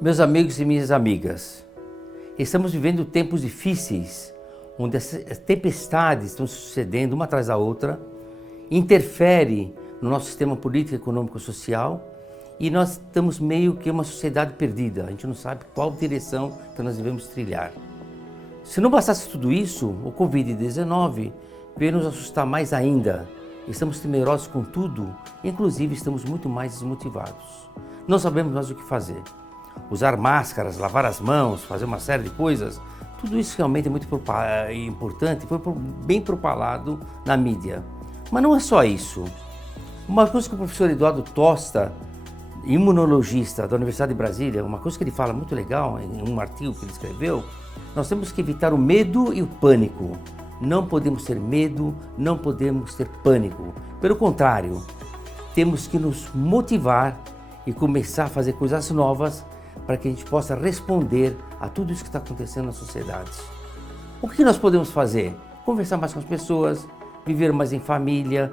Meus amigos e minhas amigas, estamos vivendo tempos difíceis, onde as tempestades estão sucedendo uma atrás da outra, interfere no nosso sistema político, econômico e social, e nós estamos meio que uma sociedade perdida, a gente não sabe qual direção que nós devemos trilhar. Se não bastasse tudo isso, o Covid-19 veio nos assustar mais ainda. Estamos temerosos com tudo, inclusive estamos muito mais desmotivados. Não sabemos mais o que fazer. Usar máscaras, lavar as mãos, fazer uma série de coisas, tudo isso realmente é muito importante, foi bem propalado na mídia. Mas não é só isso. Uma coisa que o professor Eduardo Tosta, imunologista da Universidade de Brasília, uma coisa que ele fala muito legal em um artigo que ele escreveu, nós temos que evitar o medo e o pânico. Não podemos ter medo, não podemos ter pânico. Pelo contrário, temos que nos motivar e começar a fazer coisas novas para que a gente possa responder a tudo isso que está acontecendo na sociedade. O que nós podemos fazer? Conversar mais com as pessoas, viver mais em família,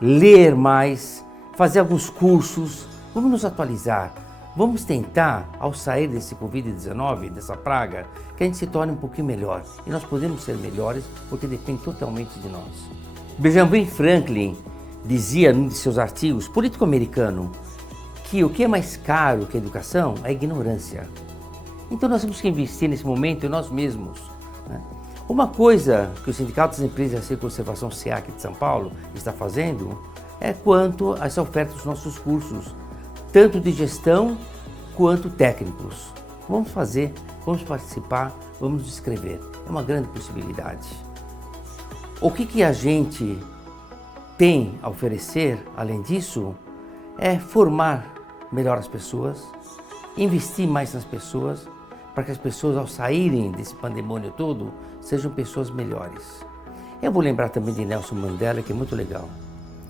ler mais, fazer alguns cursos, vamos nos atualizar. Vamos tentar, ao sair desse Covid-19, dessa praga, que a gente se torne um pouquinho melhor. E nós podemos ser melhores porque depende totalmente de nós. Benjamin Franklin dizia num de seus artigos, político americano, que o que é mais caro que a educação é a ignorância. Então nós temos que investir nesse momento em nós mesmos, né? Uma coisa que o Sindicato das Empresas de Conservação SEAC de São Paulo está fazendo é quanto a essa oferta dos nossos cursos, tanto de gestão quanto técnicos. Vamos fazer, vamos participar, vamos escrever. É uma grande possibilidade. O que a gente tem a oferecer, além disso, é formar melhor as pessoas, investir mais nas pessoas, para que as pessoas, ao saírem desse pandemônio todo, sejam pessoas melhores. Eu vou lembrar também de Nelson Mandela, que é muito legal.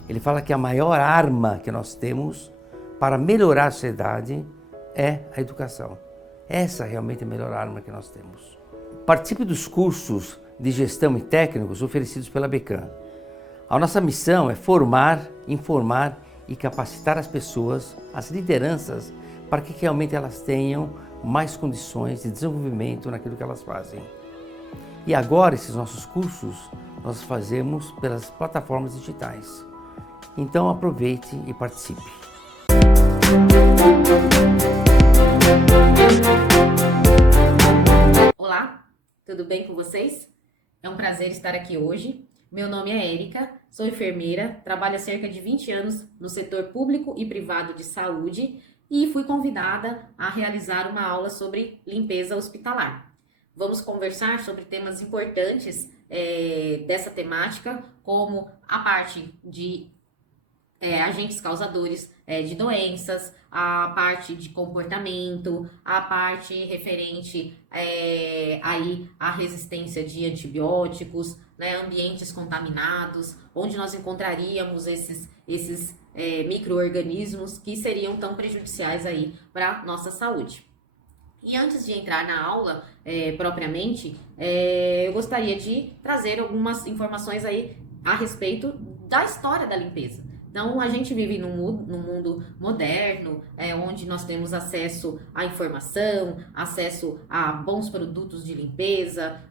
Ele fala que a maior arma que nós temos para melhorar a sociedade é a educação. Essa realmente é a melhor arma que nós temos. Participe dos cursos de gestão e técnicos oferecidos pela Becam. A nossa missão é formar, informar e capacitar as pessoas, as lideranças, para que realmente elas tenham mais condições de desenvolvimento naquilo que elas fazem. E agora, esses nossos cursos, nós fazemos pelas plataformas digitais. Então aproveite e participe. Olá, tudo bem com vocês? É um prazer estar aqui hoje. Meu nome é Érica, sou enfermeira, trabalho há cerca de 20 anos no setor público e privado de saúde e fui convidada a realizar uma aula sobre limpeza hospitalar. Vamos conversar sobre temas importantes dessa temática, como a parte de agentes causadores de doenças, a parte de comportamento, a parte referente aí à resistência de antibióticos, né, ambientes contaminados, onde nós encontraríamos esses micro-organismos que seriam tão prejudiciais aí para a nossa saúde. E antes de entrar na aula propriamente, eu gostaria de trazer algumas informações aí a respeito da história da limpeza. Então, a gente vive num mundo moderno, onde nós temos acesso à informação, acesso a bons produtos de limpeza,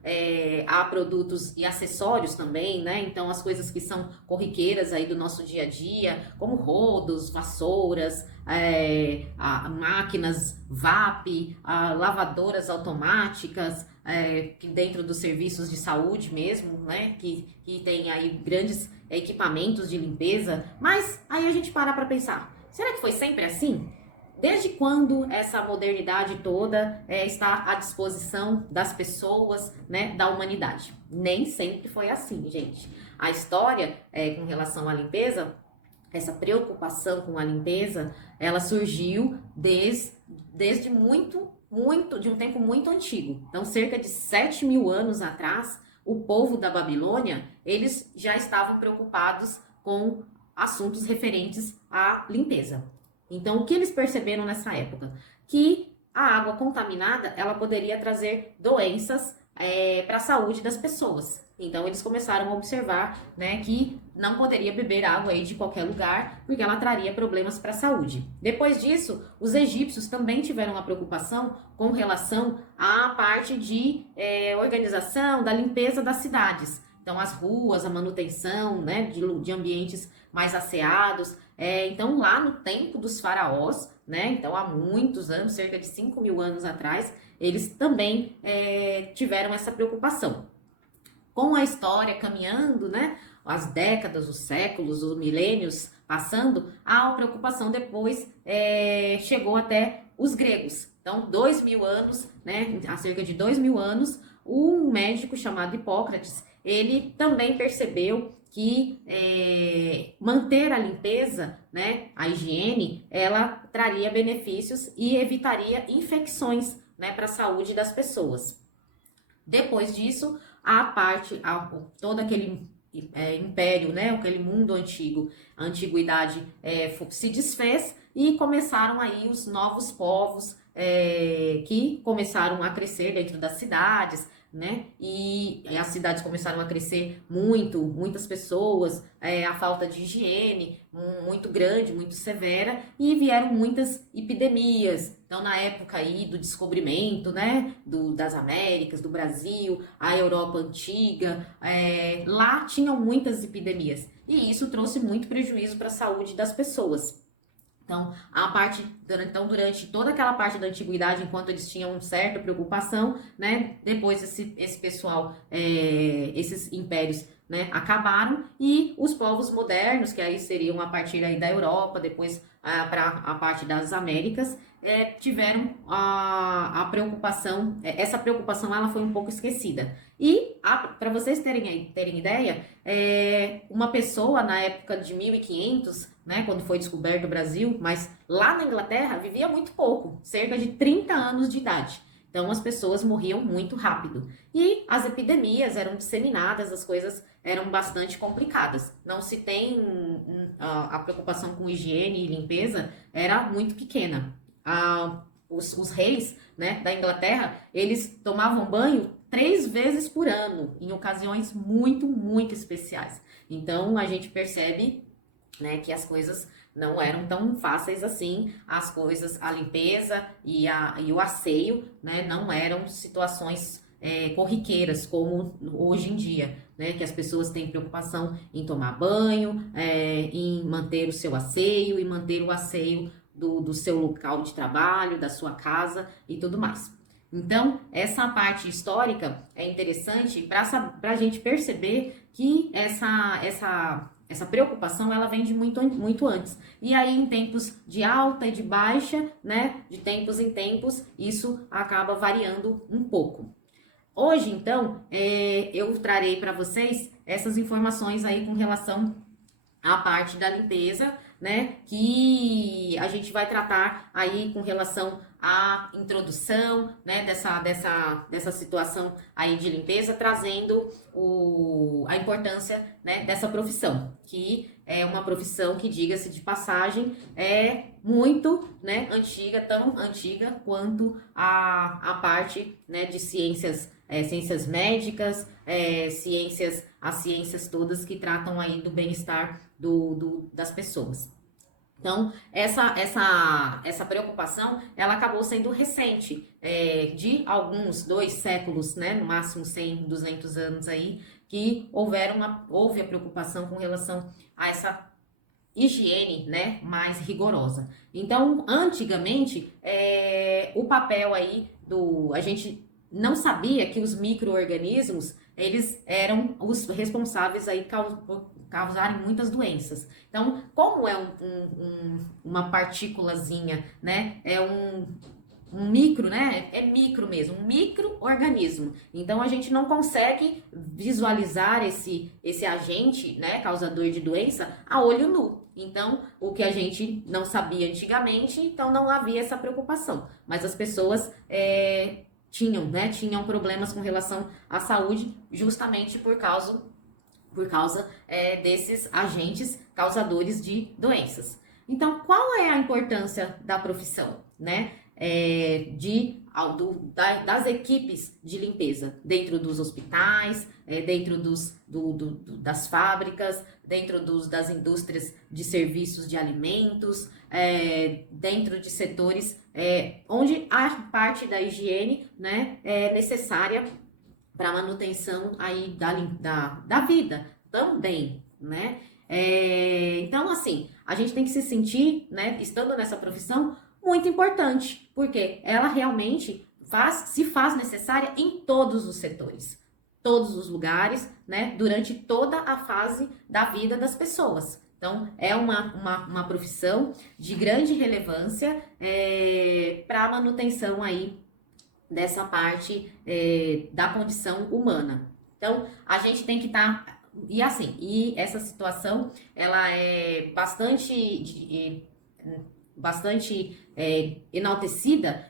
a produtos e acessórios também, né? Então, as coisas que são corriqueiras aí do nosso dia a dia, como rodos, vassouras, máquinas VAP, lavadoras automáticas, que dentro dos serviços de saúde mesmo, né? Que tem aí grandes equipamentos de limpeza, mas aí a gente para pensar, será que foi sempre assim? Desde quando essa modernidade toda está à disposição das pessoas, né, da humanidade? Nem sempre foi assim, gente. A história com relação à limpeza, essa preocupação com a limpeza, ela surgiu desde de um tempo muito antigo. Então, cerca de 7.000 anos atrás, o povo da Babilônia, eles já estavam preocupados com assuntos referentes à limpeza. Então, o que eles perceberam nessa época? Que a água contaminada, ela poderia trazer doenças para a saúde das pessoas. Então eles começaram a observar, né, que não poderia beber água aí de qualquer lugar, porque ela traria problemas para a saúde. Depois disso, os egípcios também tiveram uma preocupação com relação à parte de organização, da limpeza das cidades. Então as ruas, a manutenção, né, de ambientes mais asseados. Então lá no tempo dos faraós, né, então há muitos anos, cerca de 5.000 anos atrás, eles também tiveram essa preocupação. Com a história caminhando, né, as décadas, os séculos, os milênios passando, a preocupação depois chegou até os gregos. Então, 2.000 anos, né, há cerca de 2.000 anos, um médico chamado Hipócrates, ele também percebeu que manter a limpeza, né, a higiene, ela traria benefícios e evitaria infecções, né, para a saúde das pessoas. Depois disso, todo aquele império, né, aquele mundo antigo, a antiguidade se desfez e começaram aí os novos povos que começaram a crescer dentro das cidades, né, e as cidades começaram a crescer muito, muitas pessoas, a falta de higiene muito grande, muito severa, e vieram muitas epidemias. Então, na época aí do descobrimento, né, das Américas, do Brasil, a Europa antiga, lá tinham muitas epidemias, e isso trouxe muito prejuízo para a saúde das pessoas. Então, durante toda aquela parte da antiguidade, enquanto eles tinham certa preocupação, né, depois esse pessoal, esses impérios, né, acabaram, e os povos modernos, que aí seriam a partir aí da Europa, depois para a parte das Américas, tiveram a preocupação, essa preocupação ela foi um pouco esquecida. E para vocês terem ideia, uma pessoa na época de 1500, né, quando foi descoberto o Brasil, mas lá na Inglaterra vivia muito pouco, cerca de 30 anos de idade. Então as pessoas morriam muito rápido. E as epidemias eram disseminadas, as coisas eram bastante complicadas. Não se tem a preocupação com higiene e limpeza era muito pequena. Os reis, né, da Inglaterra, eles tomavam banho 3 vezes por ano, em ocasiões muito, muito especiais. Então a gente percebe, né, que as coisas não eram tão fáceis assim, as coisas, a limpeza e o asseio, né, não eram situações corriqueiras como hoje em dia, né, que as pessoas têm preocupação em tomar banho, em manter o seu asseio e manter o asseio do seu local de trabalho, da sua casa e tudo mais. Então, essa parte histórica é interessante para a gente perceber que essa preocupação ela vem de muito antes. E aí, em tempos de alta e de baixa, né, de tempos em tempos, isso acaba variando um pouco. Hoje, então, eu trarei para vocês essas informações aí com relação à parte da limpeza, né, que a gente vai tratar aí com relação à introdução, né, dessa situação aí de limpeza, trazendo a importância, né, dessa profissão, que é uma profissão que, diga-se de passagem, é muito, né, antiga, tão antiga quanto a parte, né, de ciências médicas, as ciências todas que tratam aí do bem-estar das pessoas. Então, essa preocupação, ela acabou sendo recente, de alguns 2 séculos, né, no máximo 100, 200 anos aí, que houve a preocupação com relação a essa higiene, né, mais rigorosa. Então, antigamente, o papel aí a gente não sabia que os micro-organismos, eles eram os responsáveis aí causarem muitas doenças. Então, como é uma partículazinha, né, um micro, né, é micro mesmo, um micro-organismo. Então, a gente não consegue visualizar esse agente, né, causador de doença a olho nu. Então, o que a gente não sabia antigamente, então não havia essa preocupação. Mas as pessoas tinham problemas com relação à saúde, justamente por causa desses agentes causadores de doenças. Então, qual é a importância da profissão, né? De das equipes de limpeza dentro dos hospitais, dentro das fábricas, dentro das indústrias de serviços de alimentos, dentro de setores onde a parte da higiene, né, é necessária para a manutenção aí da vida também, né? Então, assim, a gente tem que se sentir, né, estando nessa profissão, muito importante, porque ela realmente se faz necessária em todos os setores, todos os lugares, né, durante toda a fase da vida das pessoas. Então, é uma profissão de grande relevância para a manutenção aí dessa parte da condição humana. Então, a gente tem que estar... E essa situação, ela é bastante enaltecida,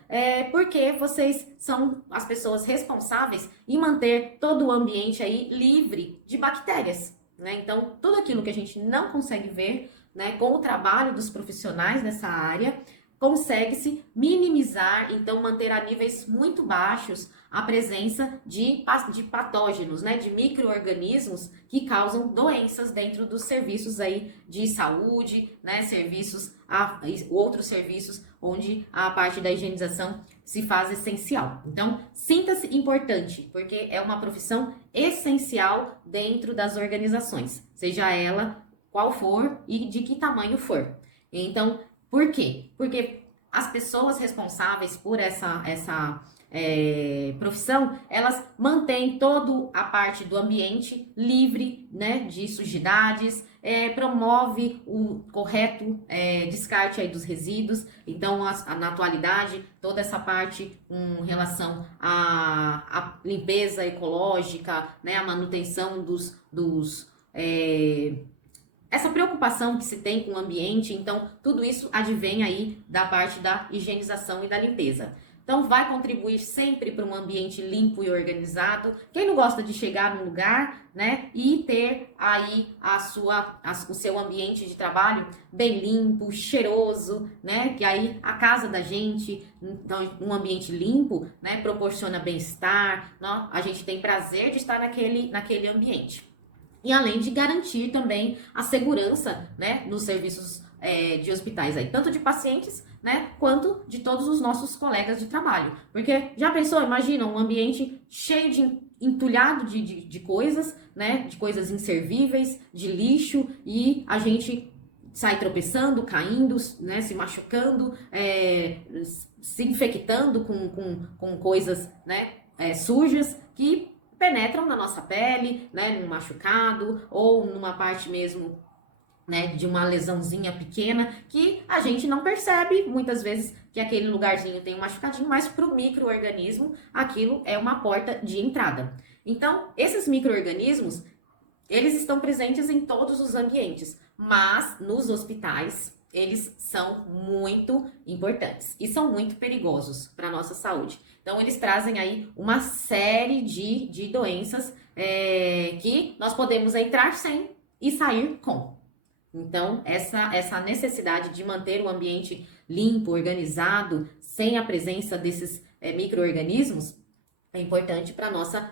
porque vocês são as pessoas responsáveis em manter todo o ambiente aí livre de bactérias, né? Então, tudo aquilo que a gente não consegue ver, né, com o trabalho dos profissionais nessa área, consegue-se minimizar, então manter a níveis muito baixos a presença de patógenos, né, de micro-organismos que causam doenças dentro dos serviços aí de saúde, né, outros serviços onde a parte da higienização se faz essencial. Então, sinta-se importante, porque é uma profissão essencial dentro das organizações, seja ela qual for e de que tamanho for. Então, por quê? Porque as pessoas responsáveis por essa profissão, elas mantêm toda a parte do ambiente livre, né, de sujidades, promove o correto descarte aí dos resíduos. Então, na atualidade, toda essa parte com relação à limpeza ecológica, né, a manutenção essa preocupação que se tem com o ambiente, então tudo isso advém aí da parte da higienização e da limpeza. Então vai contribuir sempre para um ambiente limpo e organizado. Quem não gosta de chegar num lugar, né, e ter aí o seu ambiente de trabalho bem limpo, cheiroso, né, que aí a casa da gente, então um ambiente limpo, né, proporciona bem-estar, né, a gente tem prazer de estar naquele ambiente. E além de garantir também a segurança, né, nos serviços de hospitais aí, tanto de pacientes, né, quanto de todos os nossos colegas de trabalho. Porque já pensou, imagina um ambiente cheio de entulhado de coisas, né, de coisas inservíveis, de lixo, e a gente sai tropeçando, caindo, né, se machucando, se infectando com coisas, né, sujas que penetram na nossa pele, né, num machucado ou numa parte mesmo, né, de uma lesãozinha pequena que a gente não percebe muitas vezes que aquele lugarzinho tem um machucadinho, mas para o micro-organismo aquilo é uma porta de entrada. Então, esses micro-organismos, eles estão presentes em todos os ambientes, mas nos hospitais eles são muito importantes e são muito perigosos para a nossa saúde. Então, eles trazem aí uma série de doenças que nós podemos entrar sem e sair com. Então, essa necessidade de manter o ambiente limpo, organizado, sem a presença desses micro-organismos, é importante para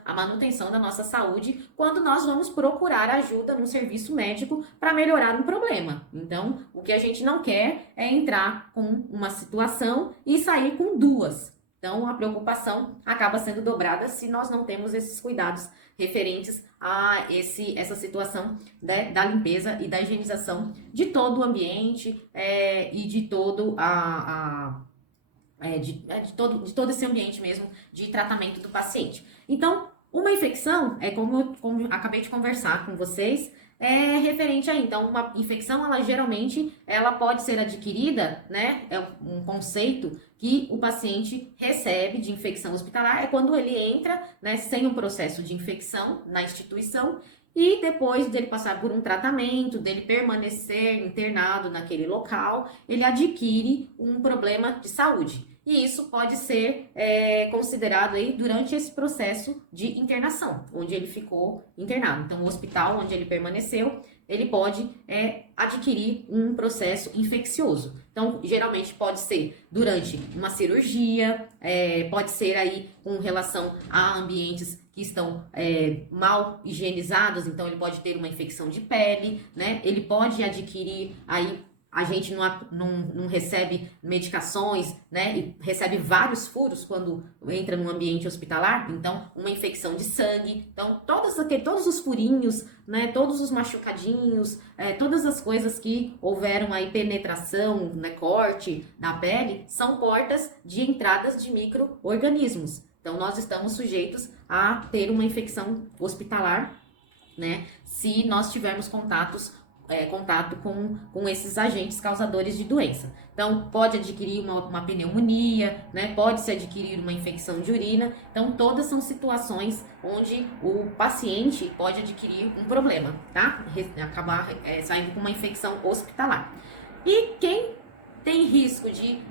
a manutenção da nossa saúde quando nós vamos procurar ajuda no serviço médico para melhorar um problema. Então, o que a gente não quer é entrar com uma situação e sair com duas. Então, a preocupação acaba sendo dobrada se nós não temos esses cuidados referentes a essa situação da limpeza e da higienização de todo o ambiente e de todo de todo esse ambiente mesmo de tratamento do paciente. Então, uma infecção, como eu acabei de conversar com vocês, é referente a, então, uma infecção, ela pode ser adquirida, né, é um conceito que o paciente recebe de infecção hospitalar, é quando ele entra, né, sem um processo de infecção na instituição, e depois dele passar por um tratamento, dele permanecer internado naquele local, ele adquire um problema de saúde. E isso pode ser considerado aí durante esse processo de internação, onde ele ficou internado. Então, o hospital onde ele permaneceu, ele pode adquirir um processo infeccioso. Então, geralmente pode ser durante uma cirurgia, pode ser aí com relação a ambientes que estão mal higienizados, então ele pode ter uma infecção de pele, né? Ele pode adquirir aí, a gente não recebe medicações, né? E recebe vários furos quando entra num ambiente hospitalar, então uma infecção de sangue. Então, todos os furinhos, né? Todos os machucadinhos, todas as coisas que houveram aí penetração, né? Corte na pele, são portas de entradas de micro-organismos. Então, nós estamos sujeitos a ter uma infecção hospitalar, né? Se nós tivermos contato com esses agentes causadores de doença. Então, pode adquirir uma pneumonia, né? Pode-se adquirir uma infecção de urina. Então, todas são situações onde o paciente pode adquirir um problema, tá? Acabar saindo com uma infecção hospitalar. E quem tem risco de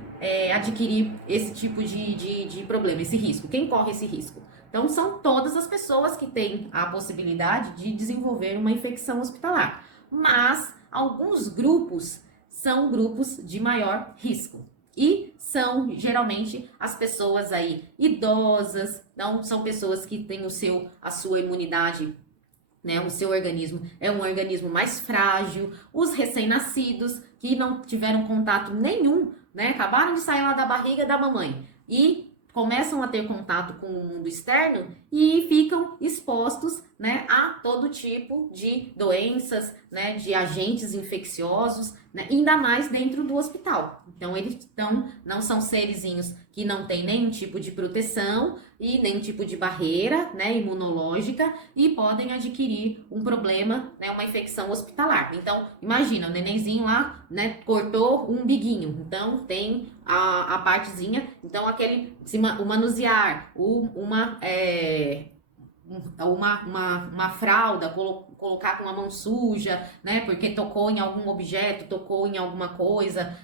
adquirir esse tipo de problema, esse risco? Quem corre esse risco? Então, são todas as pessoas que têm a possibilidade de desenvolver uma infecção hospitalar. Mas alguns grupos são grupos de maior risco. E são geralmente as pessoas aí idosas, então são pessoas que têm a sua imunidade, né, o seu organismo é um organismo mais frágil, os recém-nascidos que não tiveram contato nenhum, né, acabaram de sair lá da barriga da mamãe e começam a ter contato com o mundo externo e ficam expostos, né, a todo tipo de doenças, né, de agentes infecciosos, né, ainda mais dentro do hospital. Então, eles não são serizinhos que não têm nenhum tipo de proteção e nenhum tipo de barreira, né, imunológica e podem adquirir um problema, né, uma infecção hospitalar. Então, imagina, o nenenzinho lá, né, cortou um umbiguinho, então tem a partezinha, então o manusear, uma fralda, colocar com a mão suja, né? Porque tocou em algum objeto, tocou em alguma coisa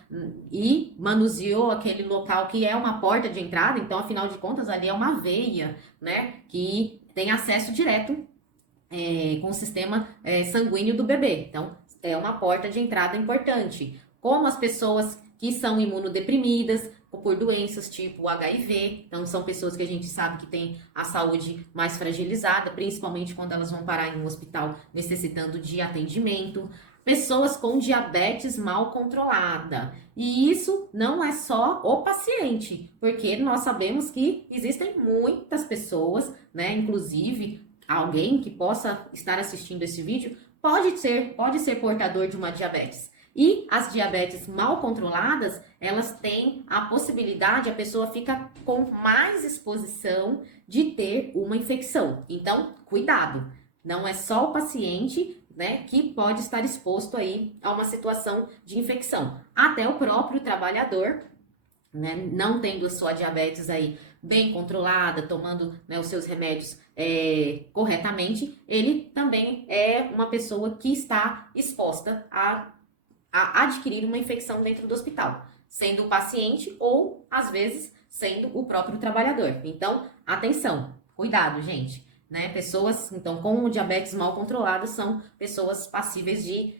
e manuseou aquele local que é uma porta de entrada, então, afinal de contas, ali é uma veia, né? Que tem acesso direto com o sistema sanguíneo do bebê. Então, é uma porta de entrada importante. Como as pessoas que são imunodeprimidas por doenças tipo HIV, então são pessoas que a gente sabe que têm a saúde mais fragilizada, principalmente quando elas vão parar em um hospital necessitando de atendimento. Pessoas com diabetes mal controlada. E isso não é só o paciente, porque nós sabemos que existem muitas pessoas, né, inclusive alguém que possa estar assistindo esse vídeo pode ser portador de uma diabetes. E as diabetes mal controladas, elas têm a possibilidade, a pessoa fica com mais exposição de ter uma infecção. Então, cuidado, não é só o paciente, né, que pode estar exposto aí a uma situação de infecção. Até o próprio trabalhador, né, não tendo a sua diabetes aí bem controlada, tomando, né, os seus remédios corretamente, ele também é uma pessoa que está exposta a adquirir uma infecção dentro do hospital, sendo o paciente ou, às vezes, sendo o próprio trabalhador. Então, atenção, cuidado, gente, né? Pessoas, então, com diabetes mal controladas são pessoas passíveis de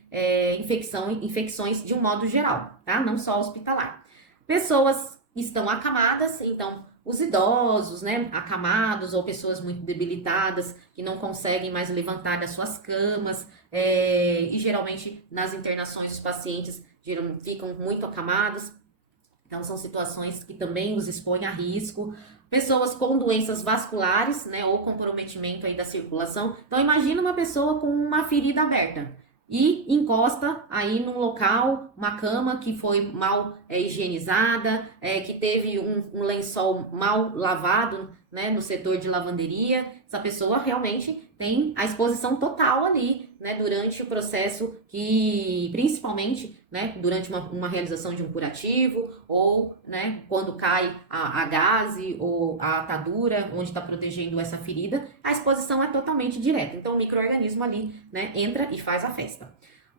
infecções de um modo geral, tá? Não só hospitalar. Pessoas que estão acamadas, então, os idosos, né, acamados ou pessoas muito debilitadas que não conseguem mais levantar das suas camas, e geralmente nas internações os pacientes ficam muito acamados, então são situações que também os expõem a risco. Pessoas com doenças vasculares, né, ou comprometimento aí da circulação. Então imagina uma pessoa com uma ferida aberta e encosta aí num local, uma cama que foi mal higienizada, que teve um lençol mal lavado, né, no setor de lavanderia. Essa pessoa realmente tem a exposição total ali, né, durante o processo principalmente, né, durante uma realização de um curativo ou, né, quando cai a gaze ou a atadura onde está protegendo essa ferida, a exposição é totalmente direta. Então o micro-organismo ali, né, entra e faz a festa.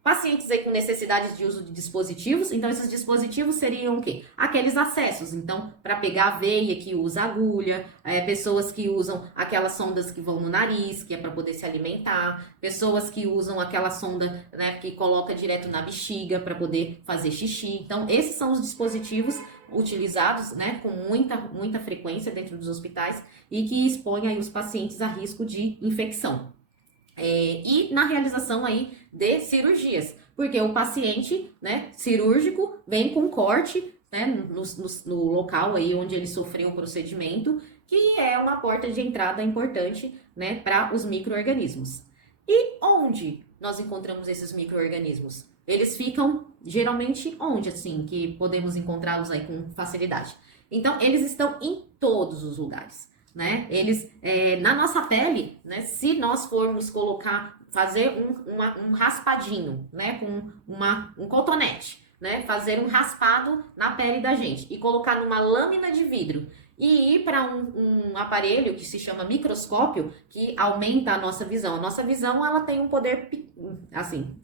Pacientes aí com necessidades de uso de dispositivos, então esses dispositivos seriam o quê? Aqueles acessos, então, para pegar a veia que usa agulha, pessoas que usam aquelas sondas que vão no nariz, que é para poder se alimentar, pessoas que usam aquela sonda, né, que coloca direto na bexiga para poder fazer xixi. Então, esses são os dispositivos utilizados, né, com muita frequência dentro dos hospitais e que expõem aí os pacientes a risco de infecção. E na realização aí de cirurgias, porque o paciente, né, cirúrgico vem com corte, né, no local aí onde ele sofreu o procedimento, que é uma porta de entrada importante, né, para os micro-organismos. E onde nós encontramos esses micro-organismos? Eles ficam geralmente onde, assim, que podemos encontrá-los aí com facilidade? Então, eles estão em todos os lugares, né? Eles, na nossa pele, né? Se nós formos fazer um raspadinho, né? Com um cotonete, né? Fazer um raspado na pele da gente e colocar numa lâmina de vidro e ir para um aparelho que se chama microscópio, que aumenta a nossa visão. A nossa visão, ela tem um poder, assim,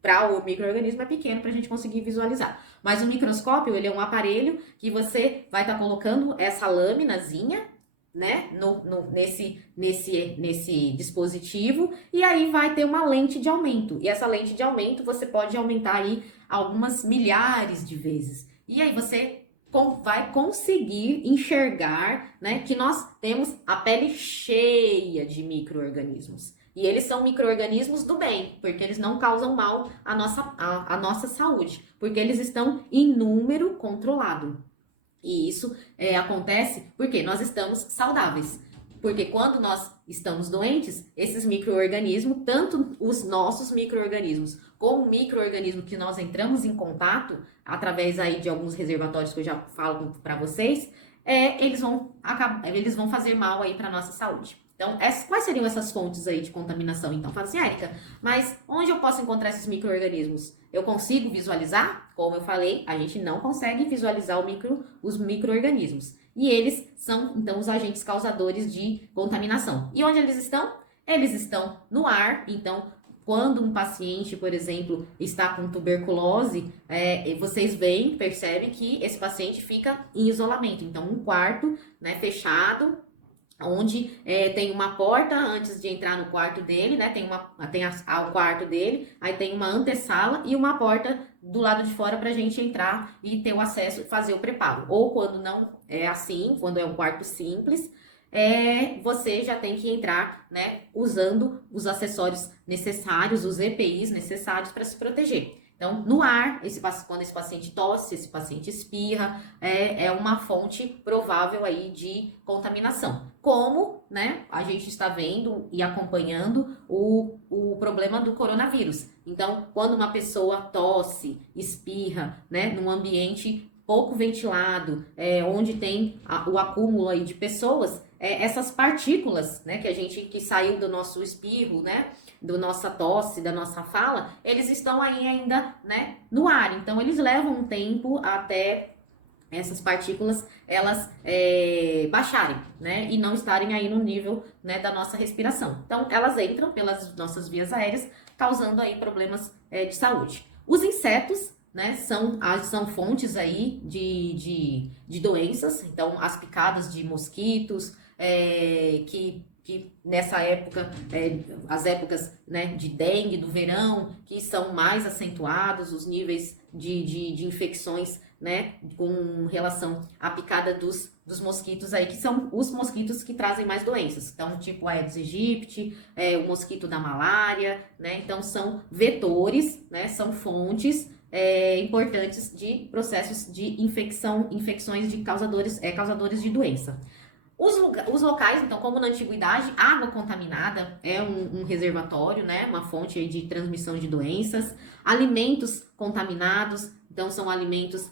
para o micro-organismo é pequeno para a gente conseguir visualizar. Mas o microscópio, ele é um aparelho que você vai estar colocando essa lâminazinha, né, nesse dispositivo, e aí vai ter uma lente de aumento. E essa lente de aumento você pode aumentar aí algumas milhares de vezes. E aí você vai conseguir enxergar, né, que nós temos a pele cheia de micro-organismos. E eles são micro-organismos do bem, porque eles não causam mal à nossa saúde, porque eles estão em número controlado. E isso acontece porque nós estamos saudáveis. Porque quando nós estamos doentes, esses micro-organismos, tanto os nossos micro-organismos como o micro-organismo que nós entramos em contato, através aí de alguns reservatórios que eu já falo para vocês, eles vão fazer mal aí para nossa saúde. Então, quais seriam essas fontes aí de contaminação? Então, fala assim, Érica, mas onde eu posso encontrar esses micro-organismos? Eu consigo visualizar? Como eu falei, a gente não consegue visualizar os micro-organismos. E eles são, então, os agentes causadores de contaminação. E onde eles estão? Eles estão no ar. Então, quando um paciente, por exemplo, está com tuberculose, vocês percebem que esse paciente fica em isolamento. Então, um quarto, né, fechado, onde tem uma porta antes de entrar no quarto dele, né? Tem o quarto dele, aí tem uma antessala e uma porta do lado de fora para a gente entrar e ter o acesso e fazer o preparo. Ou quando não é assim, quando é um quarto simples, você já tem que entrar, né? Usando os acessórios necessários, os EPIs necessários para se proteger. Então, no ar, quando esse paciente tosse, esse paciente espirra, é uma fonte provável aí de contaminação. Como, né, a gente está vendo e acompanhando o problema do coronavírus. Então, quando uma pessoa tosse, espirra, né, num ambiente pouco ventilado, onde tem o acúmulo aí de pessoas, essas partículas, né, que saiu do nosso espirro, né, da nossa tosse, da nossa fala, eles estão aí ainda, né, no ar. Então, eles levam um tempo até essas partículas, elas baixarem, né, e não estarem aí no nível, né, da nossa respiração. Então, elas entram pelas nossas vias aéreas, causando aí problemas de saúde. Os insetos, né, são fontes aí de doenças. Então, as picadas de mosquitos, que nessa época, as épocas, né, de dengue, do verão, que são mais acentuados os níveis de infecções, né, com relação à picada dos mosquitos aí, que são os mosquitos que trazem mais doenças. Então, tipo o Aedes aegypti, o mosquito da malária, né, então são vetores, né, são fontes importantes de processos de infecções de causadores de doença. Os locais, então, como na antiguidade, água contaminada é um reservatório, né, uma fonte de transmissão de doenças. Alimentos contaminados, então, são alimentos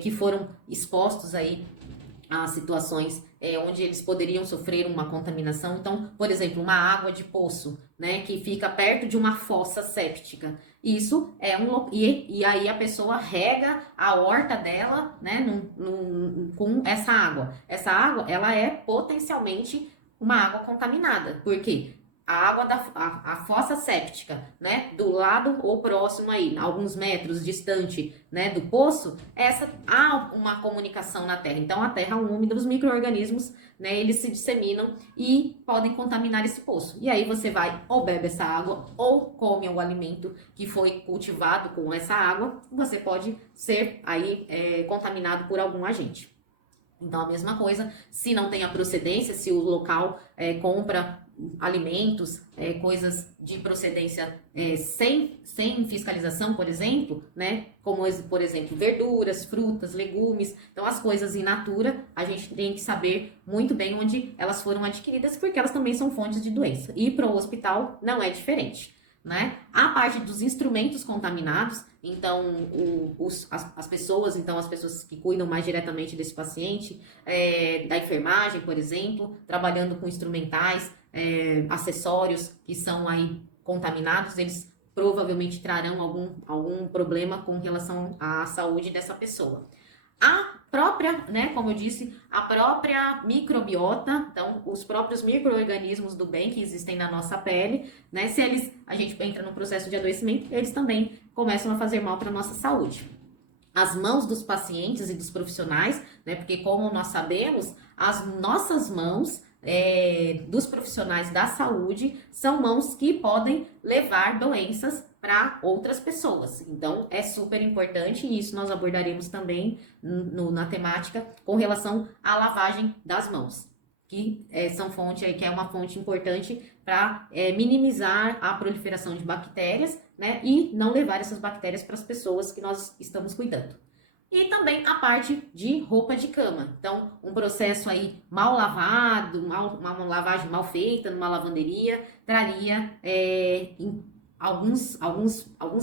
que foram expostos aí a situações onde eles poderiam sofrer uma contaminação. Então, por exemplo, uma água de poço, né, que fica perto de uma fossa séptica. Isso e aí a pessoa rega a horta dela, né, com essa água. Essa água, ela é potencialmente uma água contaminada. Por quê? a água a fossa séptica, né, do lado ou próximo aí, alguns metros distante, né, do poço, há uma comunicação na terra. Então, a terra úmida, os micro-organismos, né, eles se disseminam e podem contaminar esse poço. E aí você vai ou bebe essa água ou come o alimento que foi cultivado com essa água, você pode ser aí contaminado por algum agente. Então, a mesma coisa, se não tem a procedência, se o local compra alimentos, coisas de procedência sem fiscalização, por exemplo, né? Como, por exemplo, verduras, frutas, legumes. Então, as coisas in natura, a gente tem que saber muito bem onde elas foram adquiridas, porque elas também são fontes de doença. E para o hospital não é diferente. Né? A parte dos instrumentos contaminados, então as pessoas que cuidam mais diretamente desse paciente, da enfermagem, por exemplo, trabalhando com instrumentais, acessórios que são aí contaminados, eles provavelmente trarão algum problema com relação à saúde dessa pessoa. A própria, né, como eu disse, a própria microbiota, então os próprios micro-organismos do bem que existem na nossa pele, né, se a gente entra no processo de adoecimento, eles também começam a fazer mal para a nossa saúde. As mãos dos pacientes e dos profissionais, né, porque como nós sabemos, as nossas mãos dos profissionais da saúde são mãos que podem levar doenças para outras pessoas. Então, é super importante e isso nós abordaremos também na temática com relação à lavagem das mãos, que que é uma fonte importante para minimizar a proliferação de bactérias, né, e não levar essas bactérias para as pessoas que nós estamos cuidando. E também a parte de roupa de cama. Então, um processo aí mal lavado, uma lavagem mal feita numa lavanderia, traria alguns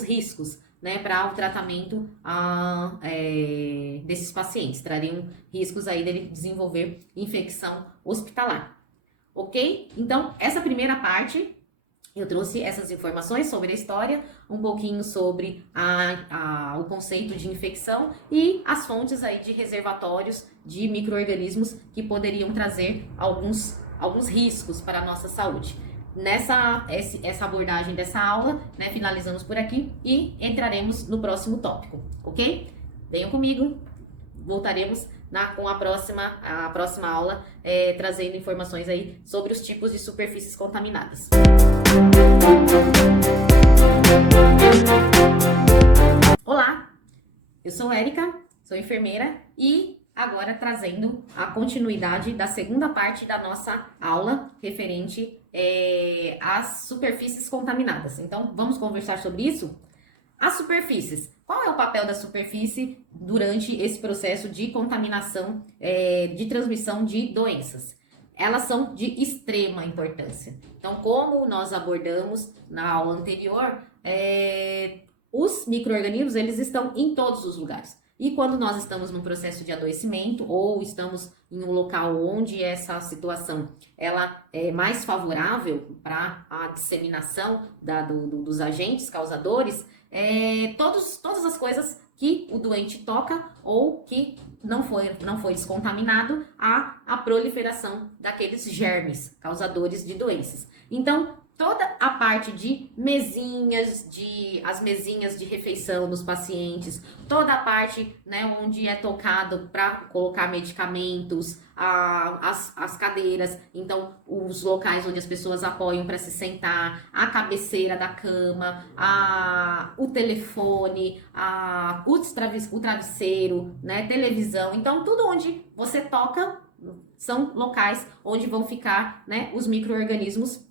riscos, né, para o tratamento desses pacientes. Trariam riscos aí dele desenvolver infecção hospitalar. Ok? Então, essa primeira parte, eu trouxe essas informações sobre a história, um pouquinho sobre o conceito de infecção e as fontes aí de reservatórios de micro-organismos que poderiam trazer alguns riscos para a nossa saúde. Essa abordagem dessa aula, né, finalizamos por aqui e entraremos no próximo tópico, ok? Venham comigo, voltaremos com a próxima aula, trazendo informações aí sobre os tipos de superfícies contaminadas. Olá, eu sou Érica, sou enfermeira e agora trazendo a continuidade da segunda parte da nossa aula referente às superfícies contaminadas. Então, vamos conversar sobre isso? As superfícies. Qual é o papel da superfície durante esse processo de contaminação, de transmissão de doenças? Elas são de extrema importância. Então, como nós abordamos na aula anterior, os micro-organismos, eles estão em todos os lugares. E quando nós estamos num processo de adoecimento ou estamos em um local onde essa situação ela é mais favorável para a disseminação dos agentes causadores, todas as coisas que o doente toca ou que não foi descontaminado, há a proliferação daqueles germes causadores de doenças. Então, toda a parte de as mesinhas de refeição dos pacientes, toda a parte, né, onde é tocado para colocar medicamentos, as cadeiras, então os locais onde as pessoas apoiam para se sentar, a cabeceira da cama, o telefone, o travesseiro, né, televisão, então tudo onde você toca são locais onde vão ficar, né, os micro-organismos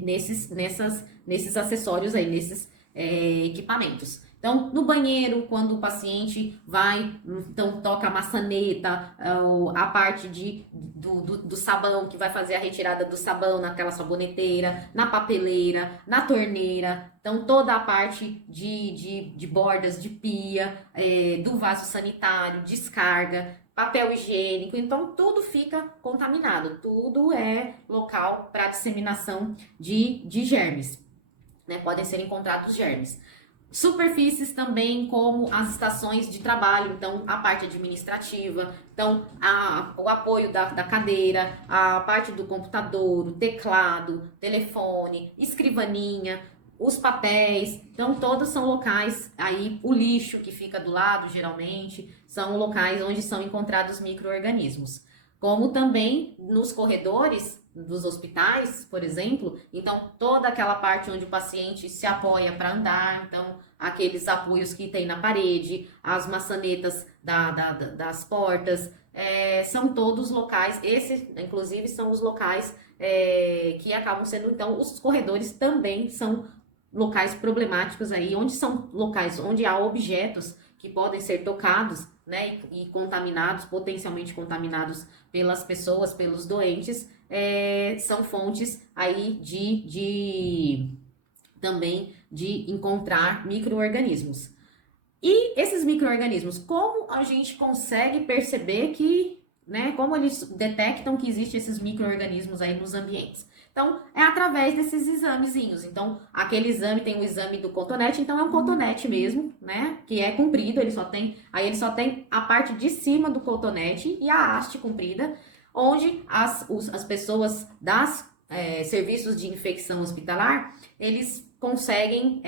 nesses acessórios aí, nesses equipamentos. Então, no banheiro, quando o paciente vai, então toca a maçaneta, a parte do sabão, que vai fazer a retirada do sabão naquela saboneteira, na papeleira, na torneira. Então, toda a parte de bordas de pia, do vaso sanitário, descarga, papel higiênico, então tudo fica contaminado, tudo é local para disseminação de germes, né? Podem ser encontrados germes. Superfícies também, como as estações de trabalho, então a parte administrativa, então o apoio da cadeira, a parte do computador, o teclado, telefone, escrivaninha, os papéis, então todos são locais aí, o lixo que fica do lado, geralmente, são locais onde são encontrados micro-organismos. Como também nos corredores dos hospitais, por exemplo, então toda aquela parte onde o paciente se apoia para andar, então aqueles apoios que tem na parede, as maçanetas das portas, são todos locais, esses inclusive são os locais que acabam sendo, então os corredores também são locais problemáticos aí, onde são locais onde há objetos que podem ser tocados, né, e contaminados, potencialmente contaminados pelas pessoas, pelos doentes, são fontes aí também de encontrar micro-organismos. E esses micro-organismos, como a gente consegue perceber que, né, como eles detectam que existem esses micro-organismos aí nos ambientes? Então, é através desses examezinhos. Então, aquele exame tem o exame do cotonete, então é um cotonete mesmo, né? Que é comprido, ele só tem a parte de cima do cotonete e a haste comprida, onde as pessoas das serviços de infecção hospitalar, eles conseguem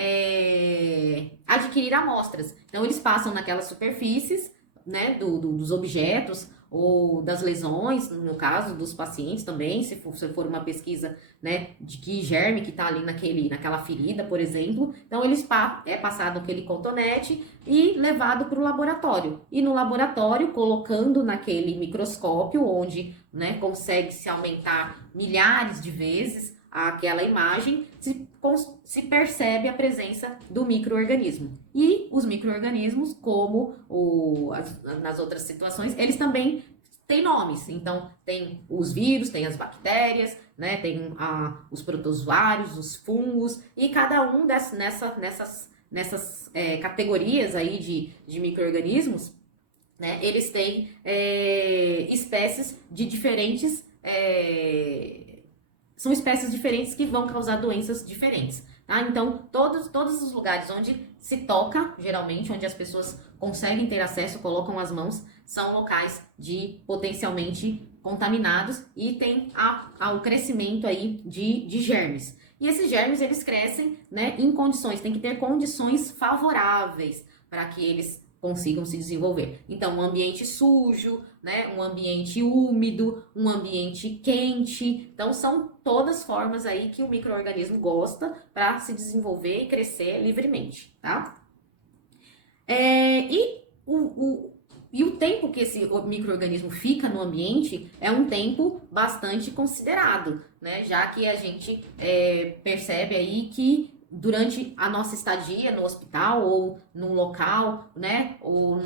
adquirir amostras. Então, eles passam naquelas superfícies, né, dos objetos, ou das lesões, no caso dos pacientes também, se for uma pesquisa, né, de que germe que está ali naquela ferida, por exemplo. Então, é passado aquele cotonete e levado para o laboratório. E no laboratório, colocando naquele microscópio, onde, né, consegue-se aumentar milhares de vezes aquela imagem, se percebe a presença do micro-organismo. E os micro-organismos, como nas outras situações, eles também têm nomes. Então, tem os vírus, tem as bactérias, né, tem os protozoários, os fungos, e cada um nessas categorias aí de micro-organismos, né, eles têm espécies de diferentes... são espécies diferentes que vão causar doenças diferentes, tá? Então, todos os lugares onde se toca, geralmente, onde as pessoas conseguem ter acesso, colocam as mãos, são locais de potencialmente contaminados e tem o crescimento aí de germes. E esses germes, eles crescem, né, em condições, tem que ter condições favoráveis para que eles consigam se desenvolver. Então, um ambiente sujo, né, um ambiente úmido, um ambiente quente. Então, são todas formas aí que o micro-organismo gosta para se desenvolver e crescer livremente, tá? E o tempo que esse micro-organismo fica no ambiente é um tempo bastante considerado, né? Já que a gente percebe aí que durante a nossa estadia no hospital ou num local, né, ou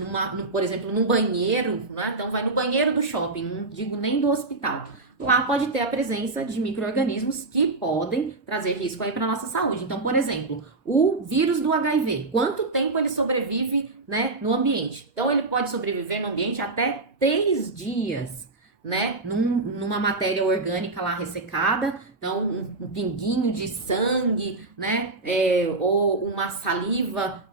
por exemplo, num banheiro, né, então vai no banheiro do shopping, não digo nem do hospital. Lá pode ter a presença de micro-organismos que podem trazer risco aí para nossa saúde. Então, por exemplo, o vírus do HIV, quanto tempo ele sobrevive, né, no ambiente? Então, ele pode sobreviver no ambiente até 3 dias, né, numa matéria orgânica lá ressecada, então um pinguinho de sangue, né, ou uma saliva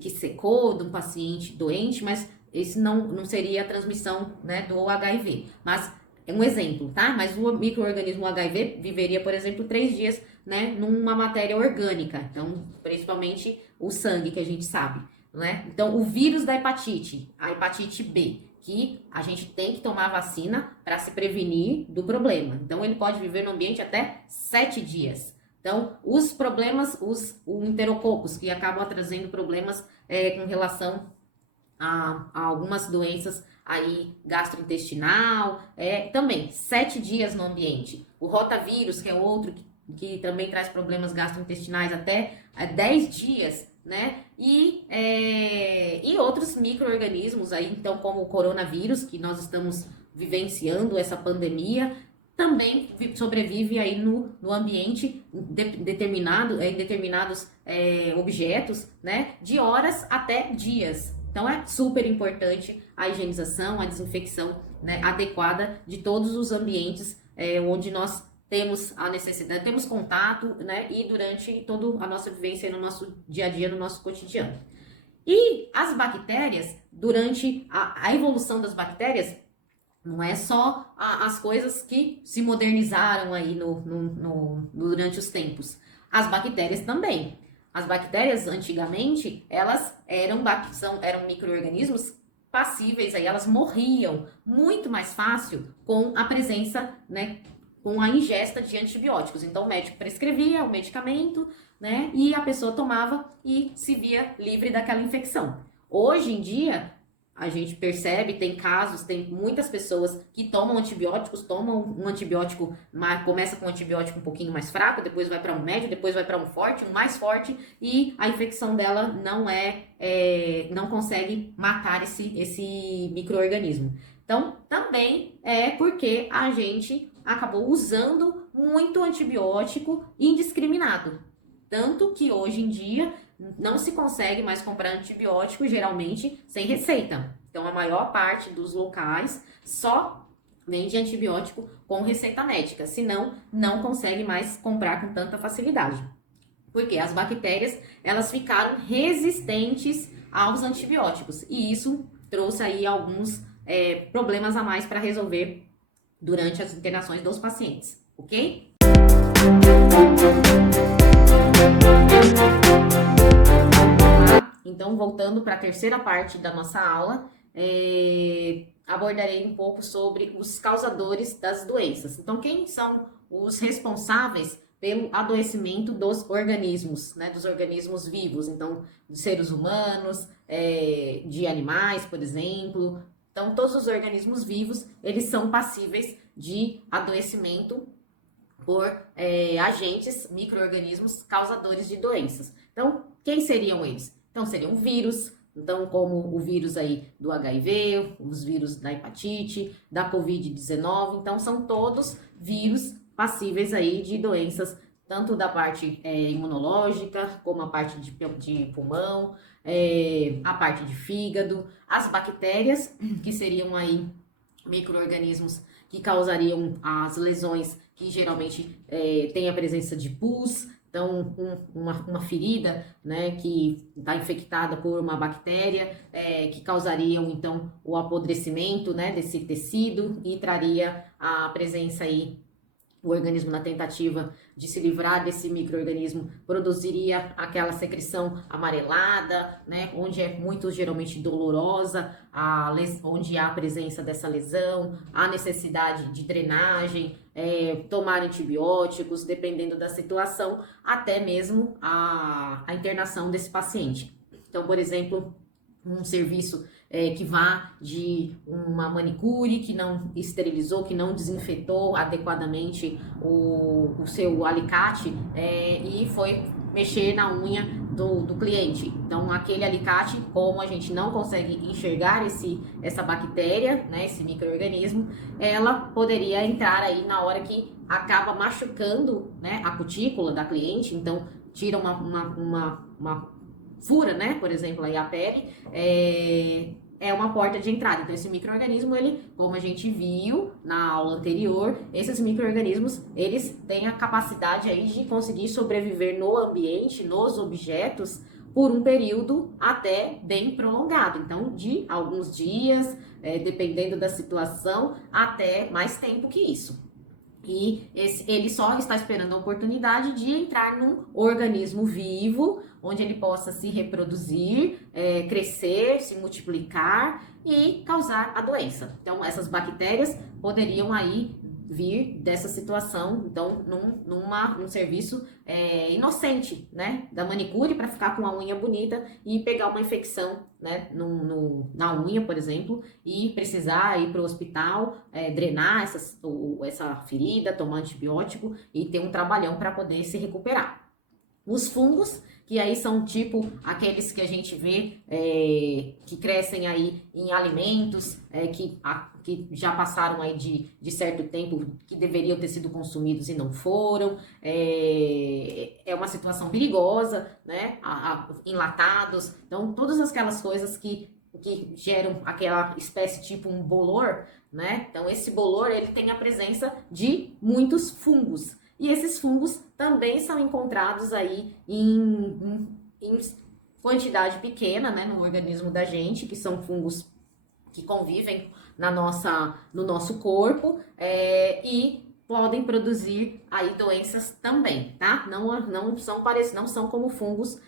que secou de um paciente doente, mas esse não seria a transmissão, né, do HIV, mas é um exemplo, tá? Mas o micro-organismo HIV viveria, por exemplo, 3 dias, né, numa matéria orgânica, então principalmente o sangue que a gente sabe, né? Então o vírus da hepatite, a hepatite B, que a gente tem que tomar vacina para se prevenir do problema. Então, ele pode viver no ambiente até 7 dias. Então, os problemas, o enterococos, que acabam trazendo problemas com relação a algumas doenças aí gastrointestinal, também 7 dias no ambiente. O rotavírus, que é outro que também traz problemas gastrointestinais, até 10 dias, né? E outros micro-organismos aí, então, como o coronavírus, que nós estamos vivenciando essa pandemia, também sobrevive aí no ambiente em determinados objetos, né? De horas até dias. Então, é super importante a higienização, a desinfecção, né, adequada de todos os ambientes onde nós temos a necessidade, temos contato, né? E durante toda a nossa vivência no nosso dia a dia, no nosso cotidiano. E as bactérias, durante a evolução das bactérias, não é só as coisas que se modernizaram aí durante os tempos. As bactérias também. As bactérias, antigamente, elas eram micro-organismos passíveis, aí elas morriam muito mais fácil com a presença, né, com a ingesta de antibióticos. Então, o médico prescrevia o medicamento, né, e a pessoa tomava e se via livre daquela infecção. Hoje em dia, a gente percebe, tem casos, tem muitas pessoas que tomam antibióticos, tomam um antibiótico, começa com um antibiótico um pouquinho mais fraco, depois vai para um médio, depois vai para um forte, um mais forte, e a infecção dela não consegue matar esse micro-organismo. Então, também é porque a gente acabou usando muito antibiótico indiscriminado. Tanto que hoje em dia não se consegue mais comprar antibiótico, geralmente, sem receita. Então, a maior parte dos locais só vende antibiótico com receita médica, senão não consegue mais comprar com tanta facilidade. Porque as bactérias, elas ficaram resistentes aos antibióticos, e isso trouxe aí alguns problemas a mais para resolver durante as internações dos pacientes, ok? Então, voltando para a terceira parte da nossa aula, abordarei um pouco sobre os causadores das doenças. Então, quem são os responsáveis pelo adoecimento dos organismos, né, dos organismos vivos? Então, de seres humanos, de animais, por exemplo. Então, todos os organismos vivos, eles são passíveis de adoecimento por agentes, micro-organismos causadores de doenças. Então, quem seriam eles? Então, seriam vírus, então, como o vírus aí do HIV, os vírus da hepatite, da Covid-19. Então, são todos vírus passíveis aí de doenças, tanto da parte imunológica, como a parte de pulmão, a parte de fígado, as bactérias, que seriam aí micro-organismos que causariam as lesões que geralmente tem a presença de pus. Então, uma ferida, né, que está infectada por uma bactéria, que causariam, então, o apodrecimento, né, desse tecido e traria a presença aí, o organismo, na tentativa de se livrar desse micro-organismo, produziria aquela secreção amarelada, né, onde é muito geralmente dolorosa, onde há a presença dessa lesão, a necessidade de drenagem, tomar antibióticos, dependendo da situação, até mesmo a internação desse paciente. Então, por exemplo, um serviço que vá de uma manicure que não esterilizou, que não desinfetou adequadamente o seu alicate e foi mexer na unha do cliente. Então, aquele alicate, como a gente não consegue enxergar essa bactéria, né, esse micro-organismo, ela poderia entrar aí na hora que acaba machucando, né, a cutícula da cliente. Então, tira uma fura, né, por exemplo, aí a pele, é uma porta de entrada. Então, esse micro-organismo, ele, como a gente viu na aula anterior, esses micro-organismos, eles têm a capacidade aí de conseguir sobreviver no ambiente, nos objetos, por um período até bem prolongado. Então, de alguns dias, dependendo da situação, até mais tempo que isso. E ele só está esperando a oportunidade de entrar num organismo vivo, onde ele possa se reproduzir, crescer, se multiplicar e causar a doença. Então, essas bactérias poderiam aí vir dessa situação, então, num serviço inocente, né, da manicure, para ficar com a unha bonita e pegar uma infecção, né, na unha, por exemplo, e precisar ir para o hospital, drenar essa ferida, tomar antibiótico e ter um trabalhão para poder se recuperar. Os fungos, que aí são tipo aqueles que a gente vê que crescem aí em alimentos que já passaram aí de certo tempo, que deveriam ter sido consumidos e não foram. É uma situação perigosa, né? Enlatados. Então, todas aquelas coisas que que geram aquela espécie tipo um bolor, né? Então esse bolor ele tem a presença de muitos fungos. E esses fungos também são encontrados aí em quantidade pequena, né, no organismo da gente, que são fungos que convivem no nosso corpo e podem produzir aí doenças também, tá? Não são como fungos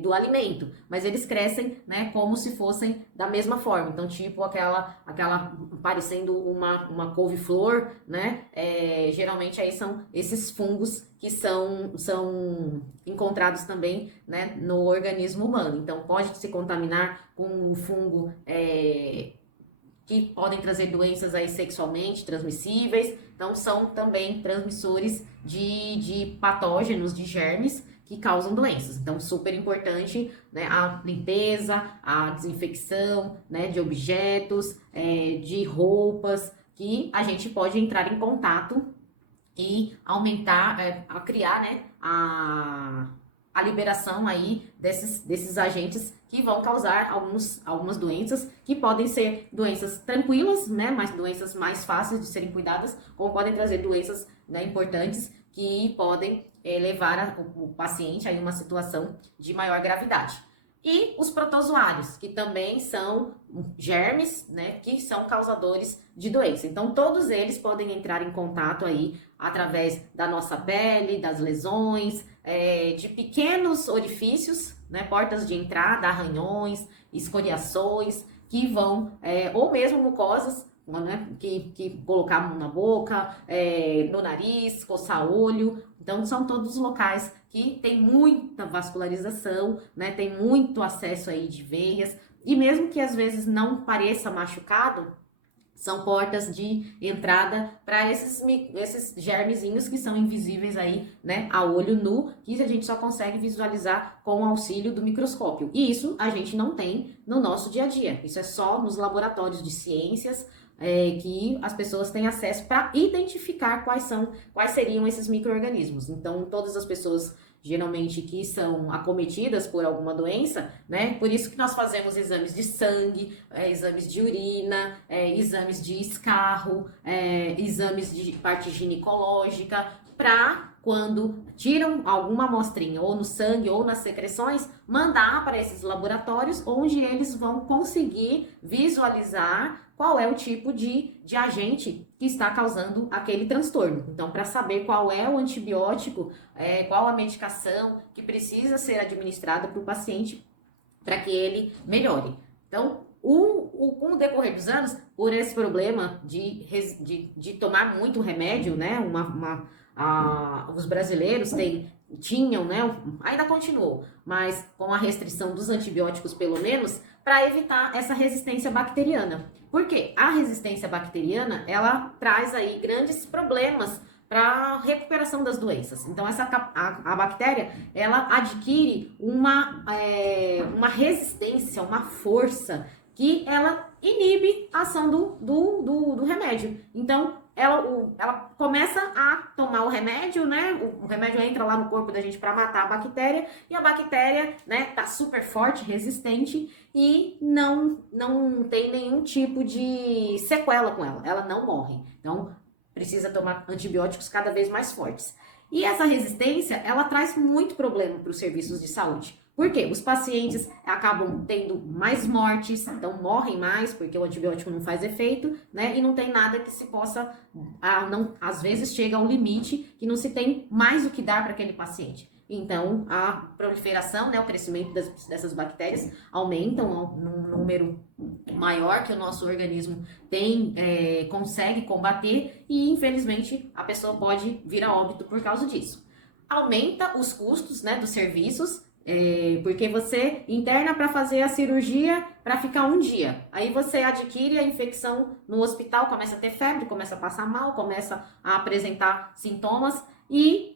do alimento, mas eles crescem, né, como se fossem da mesma forma. Então, tipo aquela parecendo uma couve-flor, né? Geralmente aí são esses fungos que são encontrados também, né, no organismo humano. Então, pode se contaminar com o fungo que podem trazer doenças aí sexualmente transmissíveis. Então, são também transmissores de patógenos, de germes que causam doenças. Então, super importante, né, a limpeza, a desinfecção, né, de objetos, de roupas, que a gente pode entrar em contato e aumentar, a criar, né, a liberação aí desses agentes que vão causar algumas doenças que podem ser doenças tranquilas, né, mas doenças mais fáceis de serem cuidadas, como podem trazer doenças, né, importantes que podem levar o paciente a uma situação de maior gravidade. E os protozoários, que também são germes, né, que são causadores de doença. Então, todos eles podem entrar em contato aí através da nossa pele, das lesões, de pequenos orifícios, né, portas de entrada, arranhões, escoriações, que vão, ou mesmo mucosas, né, que colocar a mão na boca, no nariz, coçar olho. Então, são todos locais que tem muita vascularização, né, tem muito acesso aí de veias, e mesmo que às vezes não pareça machucado, são portas de entrada para esses germezinhos que são invisíveis aí, né, a olho nu, que a gente só consegue visualizar com o auxílio do microscópio. E isso a gente não tem no nosso dia a dia. Isso é só nos laboratórios de ciências, que as pessoas têm acesso para identificar quais seriam esses micro-organismos. Então, todas as pessoas geralmente que são acometidas por alguma doença, né? Por isso que nós fazemos exames de sangue, exames de urina, exames de escarro, exames de parte ginecológica, para quando tiram alguma amostrinha ou no sangue ou nas secreções, mandar para esses laboratórios onde eles vão conseguir visualizar qual é o tipo de agente que está causando aquele transtorno. Então, para saber qual é o antibiótico, qual a medicação que precisa ser administrada para o paciente para que ele melhore. Então, com o decorrer dos anos, por esse problema de tomar muito remédio, né, os brasileiros tinham, né, ainda continuou, mas com a restrição dos antibióticos pelo menos, para evitar essa resistência bacteriana. Porque a resistência bacteriana, ela traz aí grandes problemas para a recuperação das doenças. Então, a bactéria, ela adquire uma resistência, uma força que ela inibe a ação do remédio. Então, ela começa a tomar o remédio, né? O remédio entra lá no corpo da gente para matar a bactéria, e a bactéria, né, tá super forte, resistente, e não tem nenhum tipo de sequela com ela. Ela não morre. Então, precisa tomar antibióticos cada vez mais fortes. E essa resistência, ela traz muito problema para os serviços de saúde. Por quê? Os pacientes acabam tendo mais mortes, então morrem mais, porque o antibiótico não faz efeito, né? E não tem nada que se possa, às vezes chega ao limite que não se tem mais o que dar para aquele paciente. Então, a proliferação, né, o crescimento dessas bactérias aumentam num número maior que o nosso organismo consegue combater, e infelizmente a pessoa pode vir a óbito por causa disso. Aumenta os custos, né, dos serviços, porque você interna para fazer a cirurgia para ficar um dia. Aí você adquire a infecção no hospital, começa a ter febre, começa a passar mal, começa a apresentar sintomas, e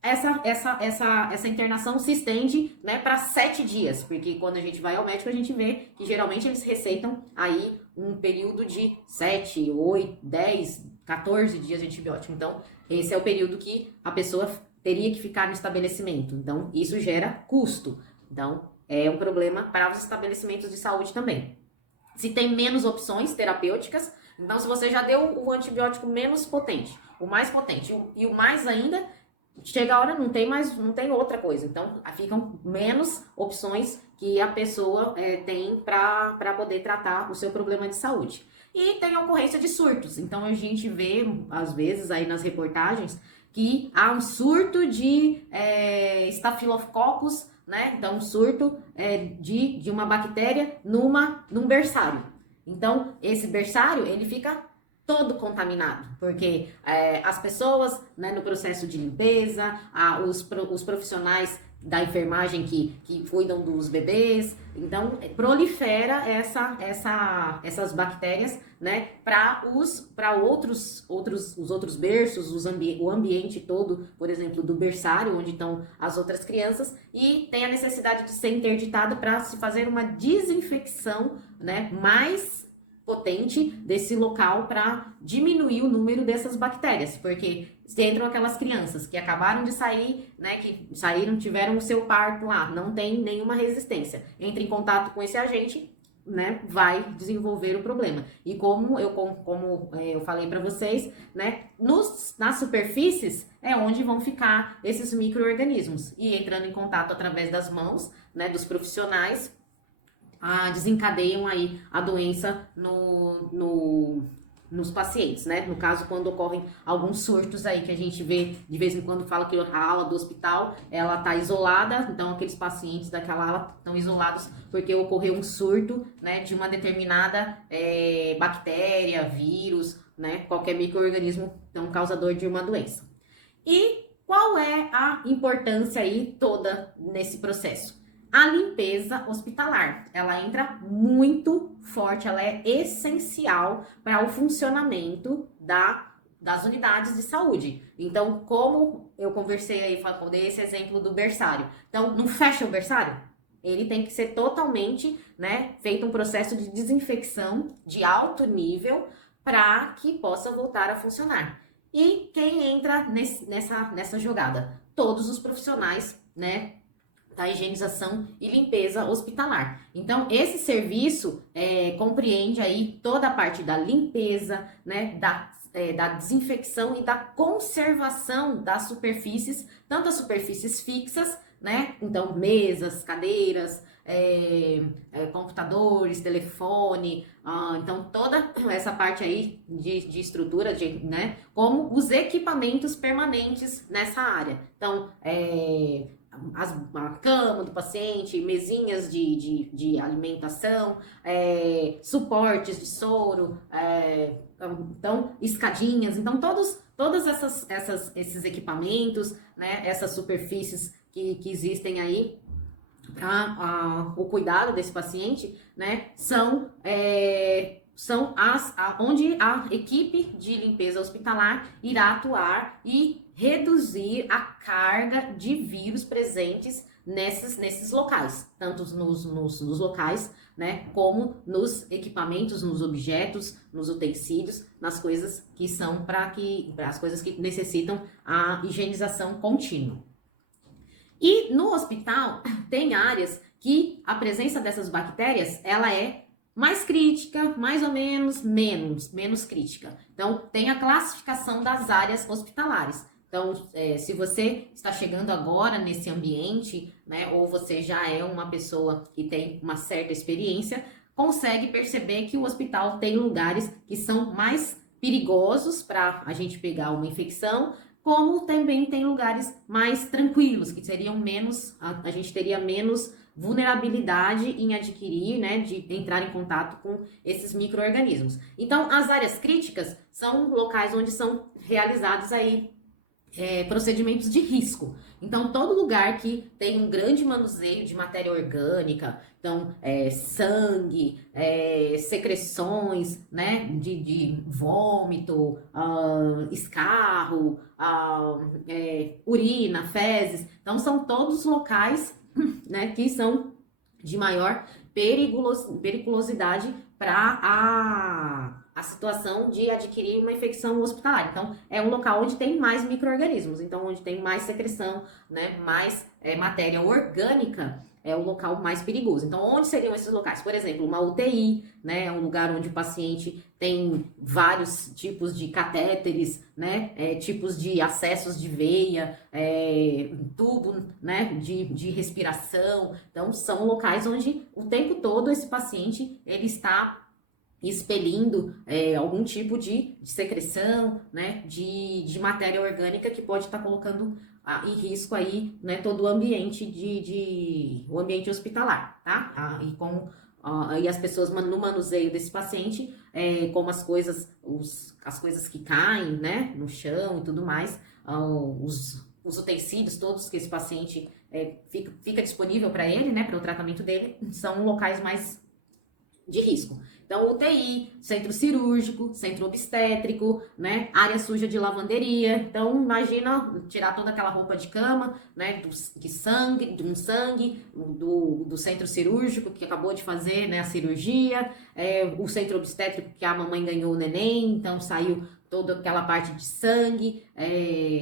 essa internação se estende, né, para 7 dias, porque quando a gente vai ao médico, a gente vê que geralmente eles receitam aí um período de 7, 8, 10, 14 dias de antibiótico. Então, esse é o período que a pessoa teria que ficar no estabelecimento. Então, isso gera custo. Então, é um problema para os estabelecimentos de saúde também. Se tem menos opções terapêuticas, então se você já deu o antibiótico menos potente, o mais potente e o mais ainda, chega a hora, não tem outra coisa. Então, ficam menos opções que a pessoa tem para poder tratar o seu problema de saúde. E tem a ocorrência de surtos. Então, a gente vê, às vezes, aí nas reportagens, que há um surto de Staphylococcus, né? Então, um surto de uma bactéria num berçário. Então, esse berçário, ele fica todo contaminado, porque as pessoas, né, no processo de limpeza, os profissionais da enfermagem que cuidam dos bebês, então prolifera essas bactérias, né, para os outros berços, o ambiente todo, por exemplo, do berçário, onde estão as outras crianças, e tem a necessidade de ser interditado para se fazer uma desinfecção, né, mais potente desse local para diminuir o número dessas bactérias, porque se entram aquelas crianças que acabaram de sair, né, que saíram, tiveram o seu parto lá, não tem nenhuma resistência, entra em contato com esse agente, né, vai desenvolver o problema. E como eu falei para vocês, né, nas superfícies é onde vão ficar esses micro-organismos, e entrando em contato através das mãos, né, dos profissionais, desencadeiam aí a doença nos pacientes, né? No caso, quando ocorrem alguns surtos aí, que a gente vê, de vez em quando fala que a ala do hospital, ela tá isolada, então aqueles pacientes daquela ala estão isolados porque ocorreu um surto, né, de uma determinada bactéria, vírus, né, qualquer micro-organismo, então causador de uma doença. E qual é a importância aí toda nesse processo? A limpeza hospitalar, ela entra muito forte, ela é essencial para o funcionamento das unidades de saúde. Então, como eu conversei aí, dei esse exemplo do berçário. Então, não fecha o berçário? Ele tem que ser totalmente, né, feito um processo de desinfecção de alto nível para que possa voltar a funcionar. E quem entra nessa jogada? Todos os profissionais, né, da higienização e limpeza hospitalar. Então, esse serviço compreende aí toda a parte da limpeza, né, da desinfecção e da conservação das superfícies, tanto as superfícies fixas, né, então mesas, cadeiras, computadores, telefone, então toda essa parte aí de estrutura, né, como os equipamentos permanentes nessa área. Então, a cama do paciente, mesinhas de alimentação, suportes de soro, então escadinhas, então todos esses equipamentos, né, essas superfícies que existem aí para o cuidado desse paciente, né, são onde a equipe de limpeza hospitalar irá atuar e reduzir a carga de vírus presentes nesses locais, tanto nos locais, né, como nos equipamentos, nos objetos, nos utensílios, nas coisas que são para as coisas que necessitam a higienização contínua. E no hospital tem áreas que a presença dessas bactérias, ela é mais crítica, mais ou menos, menos crítica. Então, tem a classificação das áreas hospitalares. Então, se você está chegando agora nesse ambiente, né, ou você já é uma pessoa que tem uma certa experiência, consegue perceber que o hospital tem lugares que são mais perigosos para a gente pegar uma infecção, como também tem lugares mais tranquilos, que seriam menos, a gente teria menos vulnerabilidade em adquirir, né, de entrar em contato com esses micro-organismos. Então, as áreas críticas são locais onde são realizados aí procedimentos de risco. Então, todo lugar que tem um grande manuseio de matéria orgânica, então, sangue, secreções, né, de vômito, escarro, urina, fezes. Então, são todos locais, né, que são de maior periculosidade para a situação de adquirir uma infecção hospitalar. Então, é um local onde tem mais micro-organismos, então onde tem mais secreção, né, mais matéria orgânica é o local mais perigoso. Então, onde seriam esses locais? Por exemplo, uma UTI, né? Um lugar onde o paciente tem vários tipos de catéteres, né? Tipos de acessos de veia, tubo, né? De respiração. Então, são locais onde o tempo todo esse paciente ele está expelindo algum tipo de secreção, né, de matéria orgânica que pode estar colocando em risco aí, né, todo o ambiente o ambiente hospitalar, tá? E as pessoas no manuseio desse paciente, como as coisas que caem, né, no chão e tudo mais, os utensílios todos que esse paciente fica disponível para ele, né, para o tratamento dele, são locais mais de risco. Então, UTI, centro cirúrgico, centro obstétrico, né? Área suja de lavanderia. Então, imagina tirar toda aquela roupa de cama, né? De um sangue do centro cirúrgico que acabou de fazer, né, a cirurgia, o centro obstétrico que a mamãe ganhou o neném, então saiu toda aquela parte de sangue.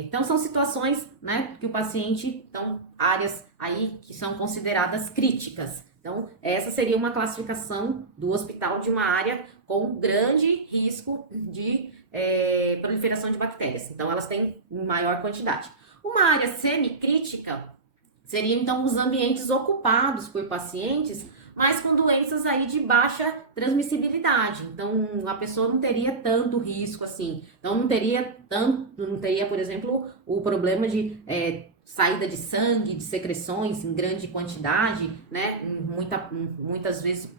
Então, são situações, né, que o paciente, então, áreas aí que são consideradas críticas. Então, essa seria uma classificação do hospital de uma área com grande risco de proliferação de bactérias. Então, elas têm maior quantidade. Uma área semicrítica seria, então, os ambientes ocupados por pacientes, mas com doenças aí de baixa transmissibilidade. Então, a pessoa não teria tanto risco assim. Então, não teria, por exemplo, o problema de saída de sangue, de secreções em grande quantidade, né? Muitas vezes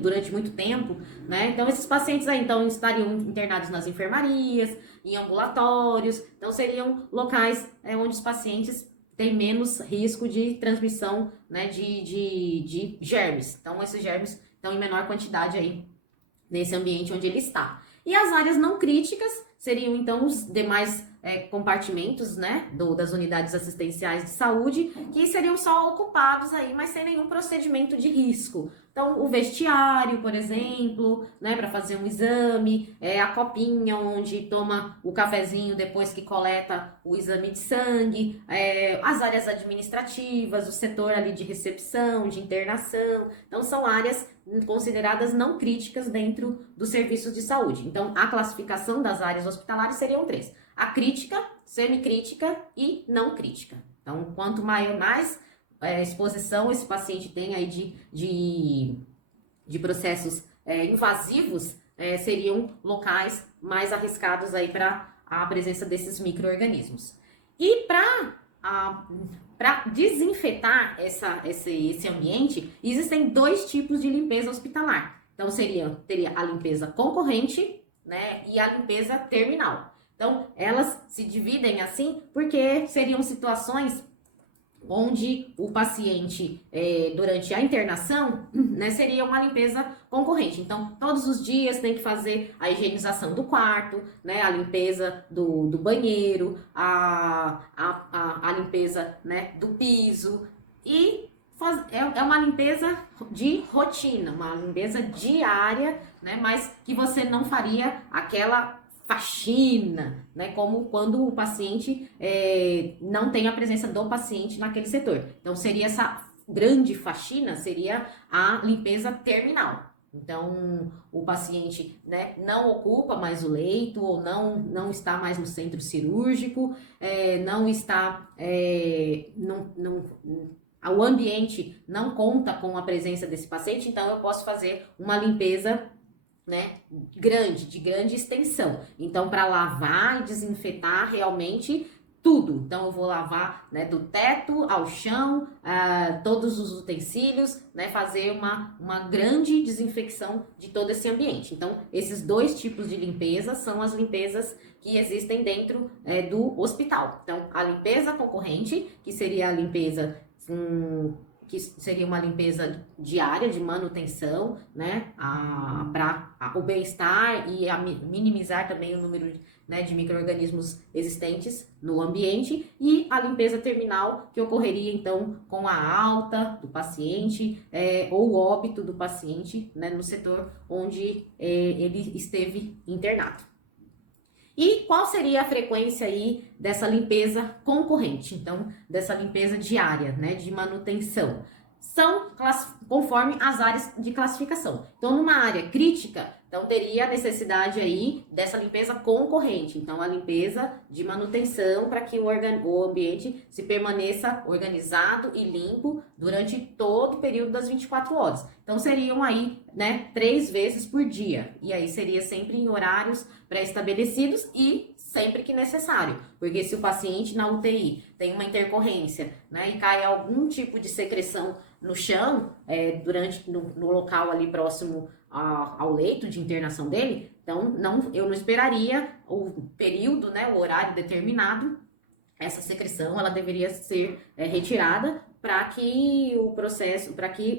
durante muito tempo, né? Então, esses pacientes aí, então, estariam internados nas enfermarias, em ambulatórios, então seriam locais onde os pacientes têm menos risco de transmissão, né, de germes. Então, esses germes estão em menor quantidade aí nesse ambiente onde ele está. E as áreas não críticas seriam, então, os demais compartimentos, né, das unidades assistenciais de saúde, que seriam só ocupados aí, mas sem nenhum procedimento de risco. Então, o vestiário, por exemplo, né, para fazer um exame, a copinha onde toma o cafezinho depois que coleta o exame de sangue, as áreas administrativas, o setor ali de recepção, de internação. Então, são áreas consideradas não críticas dentro dos serviços de saúde. Então, a classificação das áreas hospitalares seriam 3. A crítica, semicrítica e não crítica. Então, quanto mais exposição esse paciente tem aí de processos invasivos, seriam locais mais arriscados aí para a presença desses micro-organismos. E para desinfetar esse ambiente, existem 2 tipos de limpeza hospitalar. Então, teria a limpeza concorrente, né, e a limpeza terminal. Então, elas se dividem assim porque seriam situações onde o paciente, durante a internação, né, seria uma limpeza concorrente. Então, todos os dias tem que fazer a higienização do quarto, né, a limpeza do banheiro, a limpeza, né, do piso. E é uma limpeza de rotina, uma limpeza diária, né, mas que você não faria aquela faxina, né? Como quando o paciente não tem a presença do paciente naquele setor. Então, seria essa grande faxina, seria a limpeza terminal. Então, o paciente, né, não ocupa mais o leito ou não está mais no centro cirúrgico, não está, o ambiente não conta com a presença desse paciente, então eu posso fazer uma limpeza, né, de grande extensão. Então, para lavar e desinfetar realmente tudo. Então, eu vou lavar, né, do teto ao chão, todos os utensílios, né, fazer uma grande desinfecção de todo esse ambiente. Então, esses 2 tipos de limpeza são as limpezas que existem dentro do hospital. Então, a limpeza concorrente, que seria a limpeza que seria uma limpeza diária de manutenção, né, para o bem-estar e minimizar também o número, né, de micro-organismos existentes no ambiente, e a limpeza terminal, que ocorreria então com a alta do paciente ou o óbito do paciente, né, no setor onde ele esteve internado. E qual seria a frequência aí dessa limpeza concorrente? Então, dessa limpeza diária, né, de manutenção. São conforme as áreas de classificação. Então, numa área crítica, então teria a necessidade aí dessa limpeza concorrente. Então, a limpeza de manutenção para que o ambiente se permaneça organizado e limpo durante todo o período das 24 horas. Então, seriam aí, né, 3 vezes por dia. E aí seria sempre em horários pré-estabelecidos e sempre que necessário. Porque se o paciente na UTI tem uma intercorrência, né, e cai algum tipo de secreção no chão, no local ali próximo ao leito de internação dele, então eu não esperaria o período, né, o horário determinado. Essa secreção ela deveria ser retirada para que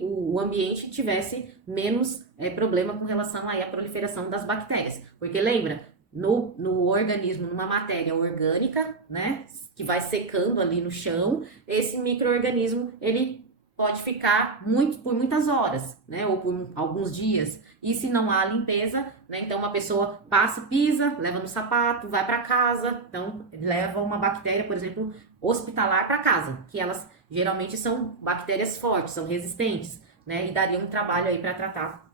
o ambiente tivesse menos problema com relação aí à proliferação das bactérias. Porque lembra, no organismo, numa matéria orgânica, né, que vai secando ali no chão, esse micro-organismo, ele pode ficar por muitas horas, né, ou por alguns dias. E se não há limpeza, né, então uma pessoa passa, pisa, leva no sapato, vai para casa, então leva uma bactéria, por exemplo, hospitalar para casa, que elas geralmente são bactérias fortes, são resistentes, né, e daria um trabalho aí para tratar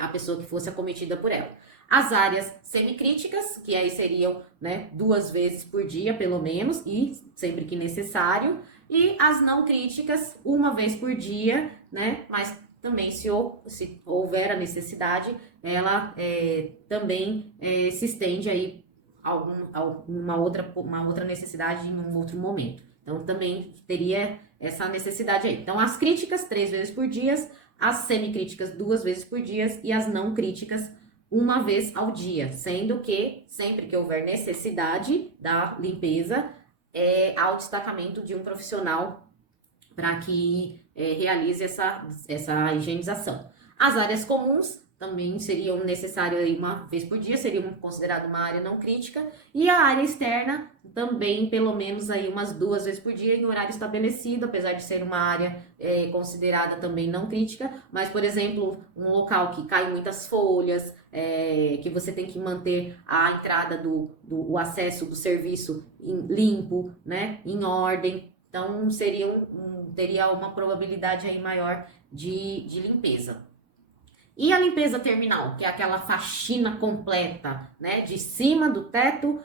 a pessoa que fosse acometida por ela. As áreas semicríticas, que aí seriam, né, 2 vezes por dia, pelo menos, e sempre que necessário. E as não críticas, 1 vez por dia, né, mas também se houver a necessidade, ela também se estende aí uma outra necessidade em um outro momento. Então, também teria essa necessidade aí. Então, as críticas, 3 vezes por dia, as semicríticas, 2 vezes por dia, e as não críticas, 1 vez ao dia, sendo que, sempre que houver necessidade da limpeza, há o destacamento de um profissional para que realize essa higienização. As áreas comuns também seriam necessárias 1 vez por dia, seriam considerado uma área não crítica, e a área externa também pelo menos aí umas 2 vezes por dia em horário estabelecido, apesar de ser uma área considerada também não crítica, mas, por exemplo, um local que cai muitas folhas, que você tem que manter a entrada o acesso do serviço limpo, né, em ordem, então teria uma probabilidade aí maior de limpeza. E a limpeza terminal, que é aquela faxina completa, né, de cima do teto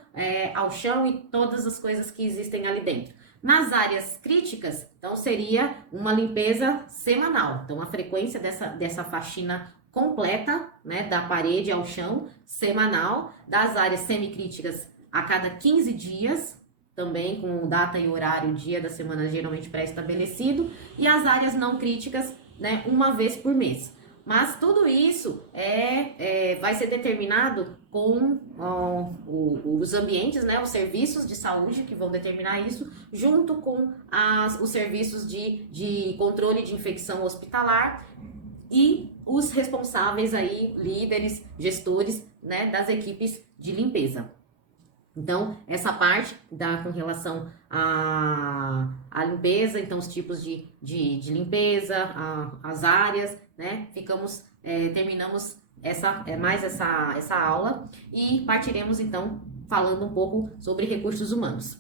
ao chão e todas as coisas que existem ali dentro. Nas áreas críticas, então seria uma limpeza semanal. Então a frequência dessa faxina completa, né, da parede ao chão, semanal. Das áreas semicríticas, a cada 15 dias, também com data e horário, dia da semana geralmente pré-estabelecido. E as áreas não críticas, né, 1 vez por mês. Mas tudo isso vai ser determinado com os ambientes, né, os serviços de saúde que vão determinar isso, junto com os serviços de controle de infecção hospitalar e os responsáveis aí, líderes, gestores, né, das equipes de limpeza. Então, essa parte com relação à limpeza, então os tipos de limpeza, as áreas, né? Terminamos essa aula e partiremos então falando um pouco sobre recursos humanos.